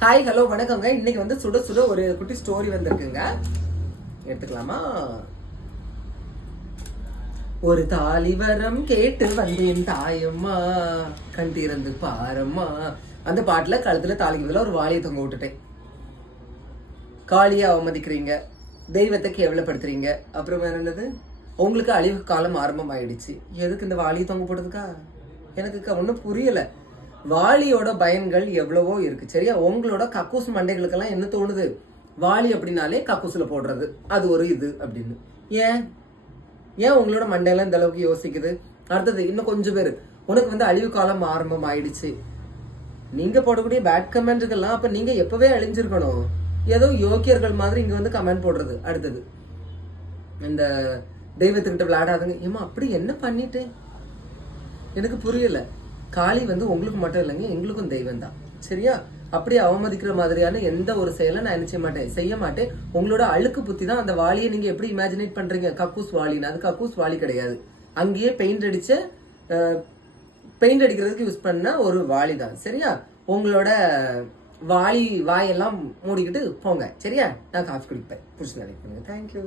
Hi hello வணக்கங்க இன்னைக்கு வந்து சுட சுட ஒரு குட்டி ஸ்டோரி வந்திருக்குங்க. எடுத்துக்கலாமா? ஒரு தாலிவரம் கேட்டு வந்தேன் தாயம்மா. கண் திறந்து பாரம்மா. அந்த பாட்டில் கழுத்தில் தாலிக்கு பதிலா ஒரு வாளியை தொங்க விட்டுட்டேன். காளியை அவமதிக்கிறீங்க. தெய்வத்தை கேவலப்படுத்துறீங்க. அப்புறம் வேற என்னது? உங்களுக்கு அழிவு காலம் ஆரம்பம் ஆயிடுச்சு எதுக்கு இந்த வாலியை தொங்க போடுதுக்கா எனக்கு ஒன்றும் புரியலை. வாளியோட பயன்கள் எவ்வளவோ இருக்கு. சரியா? உங்களோட கக்கூஸ் மண்டைகளுக்கெல்லாம் என்ன தோணுது? வாளி அப்படின்னாலே கக்கூசில் போடுறது. அது ஒரு இது அப்படின்னு. ஏன்? ஏன் உங்களோட மண்டையெல்லாம் இந்த அளவுக்கு யோசிக்குது? அடுத்தது இன்னும் கொஞ்சம் பேர். உனக்கு வந்து அழிவு காலம் ஆரம்பம் ஆயிடுச்சு. நீங்க போடக்கூடிய பேட் கமெண்ட்டுகள்லாம் அப்ப நீங்க எப்பவே அழிஞ்சிருக்கணும். ஏதோ யோக்கியர்கள் மாதிரி இங்க வந்து கமெண்ட் போடுறது. அடுத்தது இந்த தெய்வத்துக்கிட்ட விளையாடாதுங்க. ஏமா அப்படி என்ன பண்ணிட்டேன்? எனக்கு புரியல. காளி வந்து உங்களுக்கு மட்டும் இல்லைங்க எங்களுக்கும் தெய்வம் தான். சரியா? அப்படியே அவமதிக்கிற மாதிரியான எந்த ஒரு செயலை நான் நினைச்ச மாட்டேன் செய்ய மாட்டேன். உங்களோட அழுக்கு புத்தி தான் அந்த வாளியை நீங்க எப்படி இமேஜினேட் பண்றீங்க? கக்கூஸ் வாளின்னு. அது கக்கூஸ் வாளி கிடையாது. அங்கேயே பெயிண்ட் அடிச்ச பெயிண்ட் அடிக்கிறதுக்கு யூஸ் பண்ண ஒரு வாளி தான். சரியா? உங்களோட வாளி வாயெல்லாம் மூடிக்கிட்டு போங்க. சரியா? நான் காஃபி குடிப்பேன். பிடிச்சி நினைக்கிறேன். தேங்க்யூ